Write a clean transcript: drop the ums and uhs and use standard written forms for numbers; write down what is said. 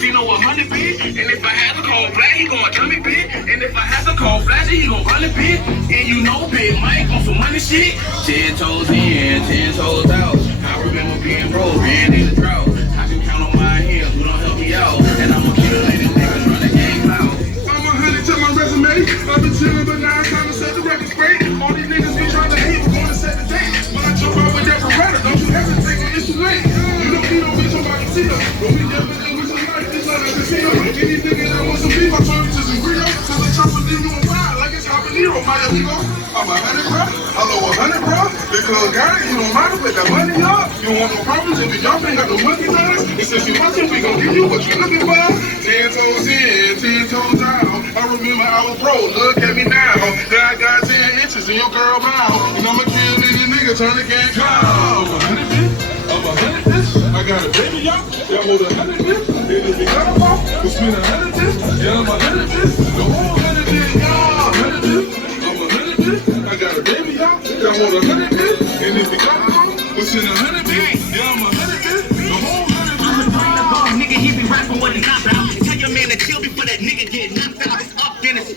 Casino 100 bit. And if I have a cold flash, he gon' tell me bit. And if I have a cold flash, he gon' run a bit. And you know Big Mike on some money shit. 10 toes in, 10 toes out. I remember being broke, being in the drought. I can count on my hands who don't help me out. And I'ma keep letting niggas run the game out. I'm 100 to my resume. I've been chillin', but now it's time to set the record straight. All these niggas be trying to hate, we're gonna set the date. When I jump out with that Beretta, don't you hesitate, it's too late. You don't need no bitch, somebody see us. But we never do with some life, it's like a casino. Any nigga that wants some beef, I turn it to some Rio. Till the chopper leave you on fire, like it's Habanero, my amigo. I'm 100, bro. Hello, 100, bro. The club got it, you don't mind to put that money up. You don't want no problems if y'all ain't got no monkey dollars. And since you want to, we gon' give you what you looking for. 10 toes in, 10 toes out. I remember I was broke, look at me now. Now I got 10 inches in your girl mouth. And I'ma kill any nigga, turn the game clown. I'm 100 bitch, I'm 100 bitch. I got a baby y'all, y'all hold 100 bitch. And if you got a pop, we'll spend 100 bitch. Yeah, I'm 100 bitch, the whole 100 bitch, y'all 100 bitch. I'm 100 bitch, I got a baby y'all, y'all hold 100 bitch. And if you got a pop, we'll spend 100 bitch. Yeah, I'm 100 bitch, the whole 100 bitch. Nigga, he be rapping what he not about. Tell your man to chill before that nigga get knocked out. It's up, then it's